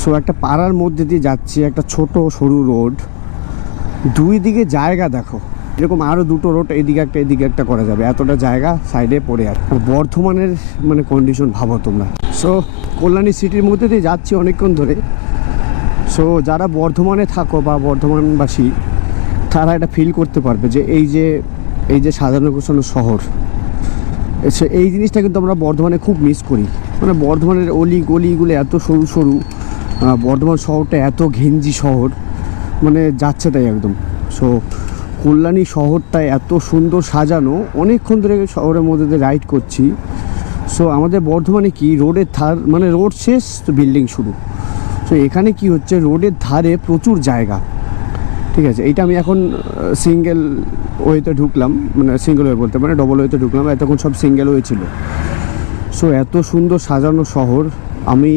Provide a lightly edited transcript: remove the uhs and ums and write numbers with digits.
So একটা পাড়ার মধ্যে দিয়ে যাচ্ছি, একটা ছোট সরু রোড, দুই দিকে জায়গা দেখো, এরকম আরও দুটো রোড এদিকে একটা এদিকে একটা করা যাবে, এতটা জায়গা সাইডে পড়ে আছে। আর বর্ধমানের মানে কন্ডিশন ভাবো তোমরা। সো কল্যাণী সিটির মধ্যে দিয়ে যাচ্ছি অনেকক্ষণ ধরে। সো যারা বর্ধমানে থাকো বা বর্ধমানবাসী, তারা এটা ফিল করতে পারবে যে এই যে সাজানো গোছানো শহর, এই জিনিসটা কিন্তু আমরা বর্ধমানে খুব মিস করি। মানে বর্ধমানের অলি গলিগুলো এত সরু সরু, বর্ধমান শহরটা এত ঘেঞ্জি শহর, মানে যাচ্ছে তাই একদম। সো কল্যাণী শহরটা এত সুন্দর সাজানো, অনেকক্ষণ ধরে শহরের মধ্যে দিয়ে রাইড করছি। সো আমাদের বর্ধমানে কি রোডের ধার, মানে রোড শেষ তো বিল্ডিং শুরু। সো এখানে কি হচ্ছে, রোডের ধারে প্রচুর জায়গা, ঠিক আছে। এইটা আমি এখন সিঙ্গেল ওয়েতে ঢুকলাম, মানে সিঙ্গেল ওয়ে বলতে মানে ডবল ওয়েতে ঢুকলাম, এতক্ষণ সব সিঙ্গেল ওয়ে ছিল। সো এত সুন্দর সাজানো শহর, আমি